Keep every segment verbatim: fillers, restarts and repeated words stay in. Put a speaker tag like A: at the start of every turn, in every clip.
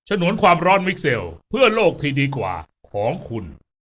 A: ฉนวนความร้อนมิกเซลเพื่อโลกที่ดีกว่าของคุณ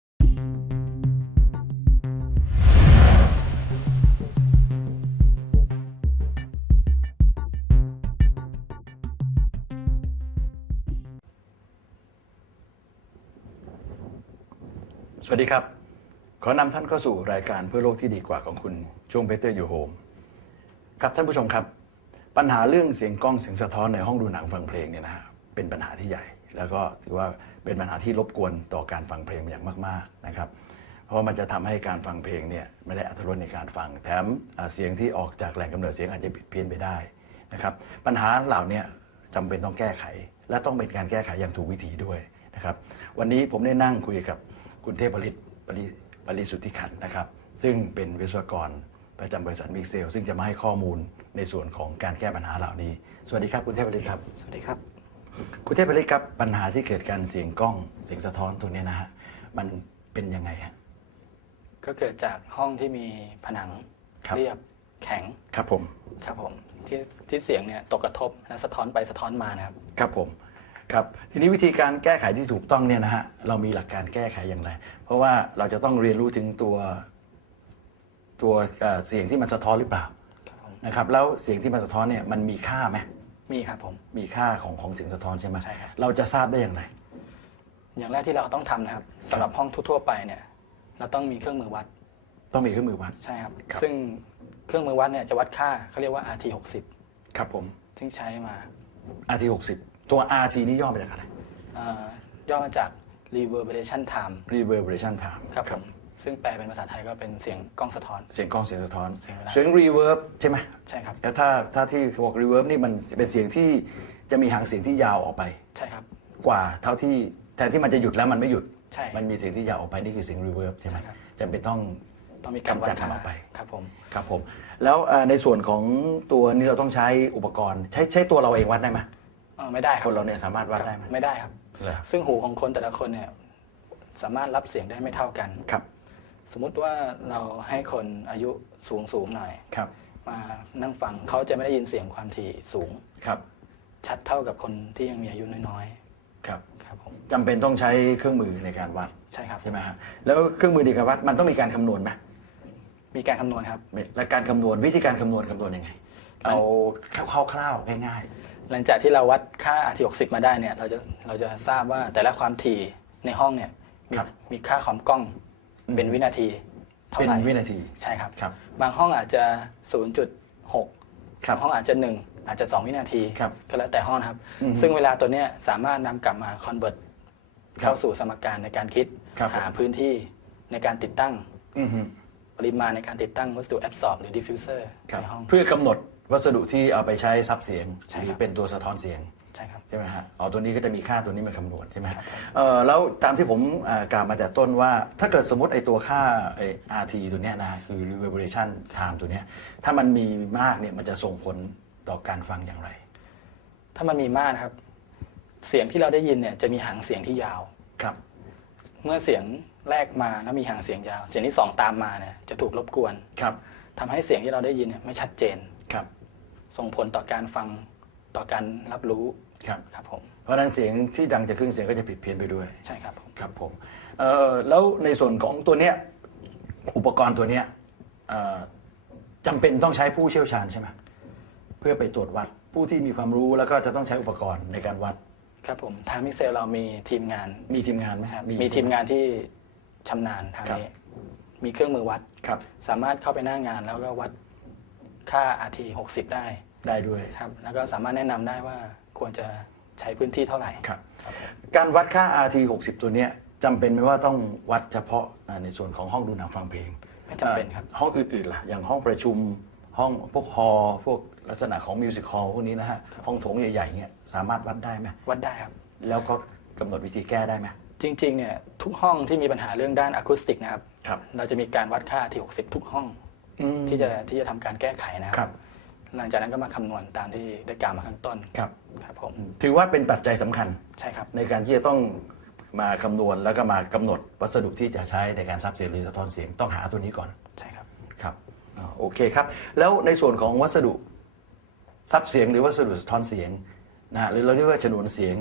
B: สวัสดีครับ ขอนำท่านเข้าสู่รายการเพื่อโลกที่ดีกว่าของคุณช่วง Better You Home ครับท่านผู้ชมครับ ปัญหาเรื่องเสียงกล้องเสียงสะท้อนในห้องดูหนังฟังเพลงเนี่ยนะฮะเป็นปัญหาที่ใหญ่ แล้วก็ถือว่าเป็นปัญหาที่รบกวนต่อการฟังเพลงอย่างมากๆนะครับเพราะมันจะทำให้การฟังเพลงเนี่ยไม่ได้อรรถรสในการฟังแถมเสียงที่ออกจากแหล่งกำเนิดเสียงอาจจะผิดเพี้ยนไปได้นะครับปัญหาเหล่านี้จำเป็นต้องแก้ไข และต้องเป็นการแก้ไขอย่างถูกวิธีด้วยนะครับวันนี้ผมได้นั่งคุยกับคุณเทพผลิตปริปริสุทธิขันธ์นะครับซึ่งเป็นวิศวกรประจำบริษัทมิกเซลซึ่งจะมาให้ข้อมูลในส่วนของการแก้ปัญหาเหล่านี้สวัสดีครับคุณเทพผลิตครับ
C: สวัสดีครับ
B: คุณเทพผลิตครับปัญหาที่เกิดการเสียงกล้องเสียงสะท้อนตรงนี้นะฮะมันเป็นยังไงฮะ
C: ก็เกิดจากห้องที่มีผนังเรียบแข็ง
B: ครับผม
C: ครับผมที่ที่เสียงเนี่ยตกกระทบและสะท้อนไปสะท้อนมานะครับ
B: ครับผมครับทีนี้วิธีการแก้ไขที่ถูกต้องเนี่ยนะฮะเรามีหลักการแก้ไขอย่างไรเพราะว่าเราจะต้องเรียนรู้ถึงตัวตัวเสียงที่มันสะท้อนหรือเปล่านะครับแล้วเสียงที่มันสะท้อนเนี่ยมันมีค่าไหม
C: มีครับผม
B: มีค่าของของเสียงสะท้อนใช่ไหม
C: ใช่ครับ
B: เราจะทราบได้อย่างไร
C: อย่างแรกที่เราต้องทำนะครับสำหรับห้องทั่วๆไปเนี่ยเราต้องมีเครื่องมือวัด
B: ต้องมีเครื่องมือวัด
C: ใช่ครับซึ่งเครื่องมือวัดเนี่ยจะวัดค่าเขาเรียกว่า อาร์ ที หกสิบ
B: ครับผม
C: ซึ่งใช้มา
B: อาร์ ที หกสิบตัว อาร์ ที นี่ย่อมาจากอะไร
C: ย่อมาจาก reverberation time
B: reverberation time
C: ครับผมซึ่งแปลเป็นภาษาไทยก็เป็นเสียงกล้องสะท้อน
B: เสียงกล้องเสียงสะท้อน
C: เสียง
B: เสียง reverb ใช่ไหม
C: ใช่ครับ
B: แล้วถ้าถ้าที่บอก reverb นี่มันเป็นเสียงที่จะมีหางเสียงที่ยาวออกไป
C: ใช่ครับ
B: กว่าเท่าที่แทนที่มันจะหยุดแล้วมันไม่หยุด
C: ใช่
B: มันมีเสียงที่ยาวออกไปนี่คือเสียง reverb ใช่ไหมจำเป็นต้อง
C: ต้องมีการวัด
B: มันออกไป
C: ครับผม
B: ครับผมแล้วในส่วนของตัวนี้เราต้องใช้อุปกรณ์ใช้ใช้ตัวเราเองวัดได้ไหม
C: ไม่ได้ครับ
B: คนเราเนี่ยสามารถวัดได้ไหม
C: ไม่ได้ครับซึ่งหูของคนแต่ละคนเนี่ยสามารถรับเสียงได้ไม่เท่ากัน
B: ครับ
C: สมมุติว่าเราให้คนอายุสูงสูงหน่อย
B: ครับ
C: มานั่งฟังเขาจะไม่ได้ยินเสียงความถี่สูง
B: ครับ
C: ชัดเท่ากับคนที่ยังมีอายุน้อย
B: ๆครับ
C: ครับผม
B: จำเป็นต้องใช้เครื่องมือในการวัด
C: ใช่ครับ
B: ใช่ไหมฮะแล้วเครื่องมือในการวัดมันต้องมีการคำนวณไหม
C: มีการคำนวณครับ
B: และการคำนวณวิธีการคำนวณคำนวณยังไงเอาคร่าวๆง่าย
C: ๆหลังจากที่เราวัดค่า อาร์ ที หกสิบมาได้เนี่ยเราจะเราจะทราบว่าแต่ละความถี่ในห้องเนี่ยมีค่าของกล้องเป็นวินาทีเท่าไหร่
B: เป็นวินาที
C: ใช่ครับ
B: ครับ
C: บางห้องอาจจะ ศูนย์จุดหก บางห้องอาจจะหนึ่งอาจจะสองวินาทีก็แล้วแต่ห้องครับซึ่งเวลาตัวเนี้ยสามารถนำกลับมาคอนเวิร์ตเข้าสู่สมการในการคิดหาพื้นที่ในการติดตั้งปริมาณในการติดตั้งวัสดุแอบซอร์บหรือดิฟฟิวเซอร์ในห้อง
B: เพื่อกำหนดวัสดุที่เอาไปใช้ซับเสียงหรือเป็นตัวสะท้อนเสียง
C: ใช่ครับ
B: ใช่ไหมฮะอ๋อตัวนี้ก็จะมีค่าตัวนี้มาคำนวณใช่ไหมเออแล้วตามที่ผมกล่าวมาแต่ต้นว่าถ้าเกิดสมมติไอ้ตัวค่าไอ้ อาร์ ที ตัวเนี้ยนะคือ reverberation time ตัวเนี้ยถ้ามันมีมากเนี่ยมันจะส่งผลต่อการฟังอย่างไร
C: ถ้ามันมีมากนะครับเสียงที่เราได้ยินเนี่ยจะมีหางเสียงที่ยาว
B: ครับ
C: เมื่อเสียงแรกมาแล้วมีหางเสียงยาวเสียงที่สองตามมาเนี่ยจะถูกรบกวน
B: ครับ
C: ทำให้เสียงที่เราได้ยินเนี่ยไม่ชัดเจน
B: ครับ
C: ส่งผลต่อการฟังต่อการรับรู้
B: ครับ
C: ครับผม
B: เพราะฉะนั้นเสียงที่ดังจากเครื่องเสียงก็จะผิดเพี้ยนไปด้วย
C: ใช่ครับผม
B: ครับผมเอ่อแล้วในส่วนของตัวเนี้ยอุปกรณ์ตัวเนี้ยจำเป็นต้องใช้ผู้เชี่ยวชาญใช่ไหมเพื่อไปตรวจวัดผู้ที่มีความรู้แล้วก็จะต้องใช้อุปกรณ์ในการวัด
C: ครับผมทางมิเซลเรามีทีมงาน
B: มีทีมงานไหม
C: ครับมีทีมงานที่ชำนาญทางนี้มีเครื่องมือวัดสามารถเข้าไปหน้างานแล้วก็วัดค่า อาร์ ที หกสิบได้
B: ได้ด้วย
C: ครับแล้วก็สามารถแนะนำได้ว่าควรจะใช้พื้นที่เท่าไหร่
B: ครับการวัดค่า อาร์ ที หกสิบตัวเนี้ยจำเป็นไหมว่าต้องวัดเฉพาะในส่วนของห้องดูหนังฟังเพลง
C: ไม่จำเป็นครับ
B: ห้องอื่นๆล่ะอย่างห้องประชุมห้องพวกฮอลล์พวกลักษณะของมิวสิคฮอลล์พวกนี้นะฮะห้องโถงใหญ่ๆเงี้ยสามารถวัดได้ไหม
C: วัดได้ครับ
B: แล้วก็กำหนดวิธีแก้ได้ไหม
C: จริงๆเนี่ยทุกห้องที่มีปัญหาเรื่องด้านอะคูสติกนะครับเราจะมีการวัดค่า อาร์ ที หกสิบทุกห้องที่จะที่จะทำการแก้ไขนะครับหลังจากนั้นก็มาคำนวณตามที่ได้กล่าวมาข้างต้น
B: ครับ
C: ครับผม
B: ถือว่าเป็นปัจจัยสำคัญ
C: ใช่ครับ
B: ในการที่จะต้องมาคำนวณแล้วก็มากำหนดวัสดุที่จะใช้ในการซับเสียงหรือสะท้อนเสียงต้องหาตัวนี้ก่อน
C: ใช่ครับ
B: ครับโอเคครับแล้วในส่วนของวัสดุซับเสียงหรือวัสดุสะท้อนเสียงนะฮะหรือเราเรียกว่าฉนวนเสียง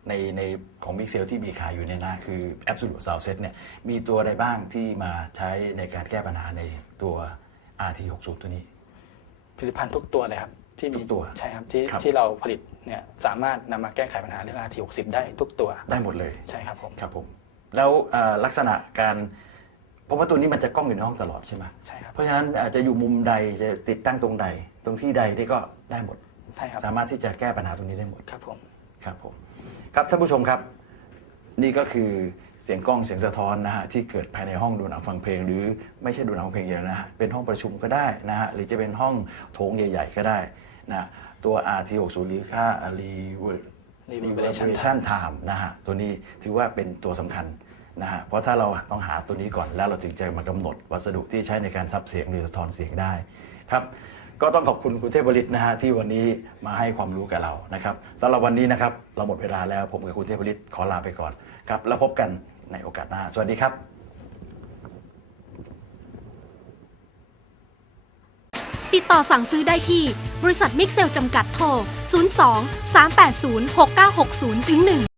B: ในในของมิกเซลที่มีขายอยู่ในหน้าคือ Absolute Sound Set เนี่ยมีตัวใดบ้างที่มาใช้ในการแก้ปัญหาในตัว อาร์ ที หกสิบ ตัวนี้
C: ผลิตภัณฑ์ทุกตัวเลยครับที่
B: ทุ
C: มี
B: กตัว
C: ใช่ครับที่
B: ครับ
C: ที่เราผลิตเนี่ยสามารถนำมาแก้ไขปัญหาเรื่อง อาร์ ที หกสิบ ได้ทุกตัว
B: ได้หมดเลย
C: ใช่ครับผม
B: ครับผมแล้วเอ่อลักษณะการเพราะว่าตัวนี้มันจะกล้องอยู่ในห้องตลอดใช่ไหม
C: ใช่ครับ
B: เพราะฉะนั้นอาจจะอยู่มุมใดจะติดตั้งตรงใด ตรงที่ใดได้ก็ได้หมด
C: ใช่ครับ
B: สามารถที่จะแก้ปัญหาตรงนี้ได้หมด
C: ครับผม
B: ครับผมครับท่านผู้ชมครับ นี่ก็คือเสียงกล้องเสียงสะท้อนนะฮะที่เกิดภายในห้องดูหนังฟังเพลง หรือไม่ใช่ดูหนังฟังเพลงอย่างเดียวนะฮะเป็นห้องประชุมก็ได้นะฮะหรือจะเป็นห้องโถงใหญ่ๆก็ได้นะตัว อาร์ ที หกสิบ หรือค่า Reverberation Time นะฮะตัวนี้ถือว่าเป็นตัวสำคัญนะฮะเพราะถ้าเราต้องหาตัวนี้ก่อนแล้วเราถึงจะมากำหนดวัสดุที่ใช้ในการซับเสียงหรือสะท้อนเสียงได้ครับก็ต้องขอบคุณคุณเทพวริตนะฮะที่วันนี้มาให้ความรู้กับเรานะครับสำหรับวันนี้นะครับเราหมดเวลาแล้วผมกับคุณเทพวริตขอลาไปก่อนครับแล้วพบกันในโอกาสหน้าสวัสดีครับ
D: ติดต่อสั่งซื้อได้ที่บริษัทมิกเซลจำกัดโทร ศูนย์ สอง สาม แปด ศูนย์ หก เก้า หก ศูนย์ หนึ่ง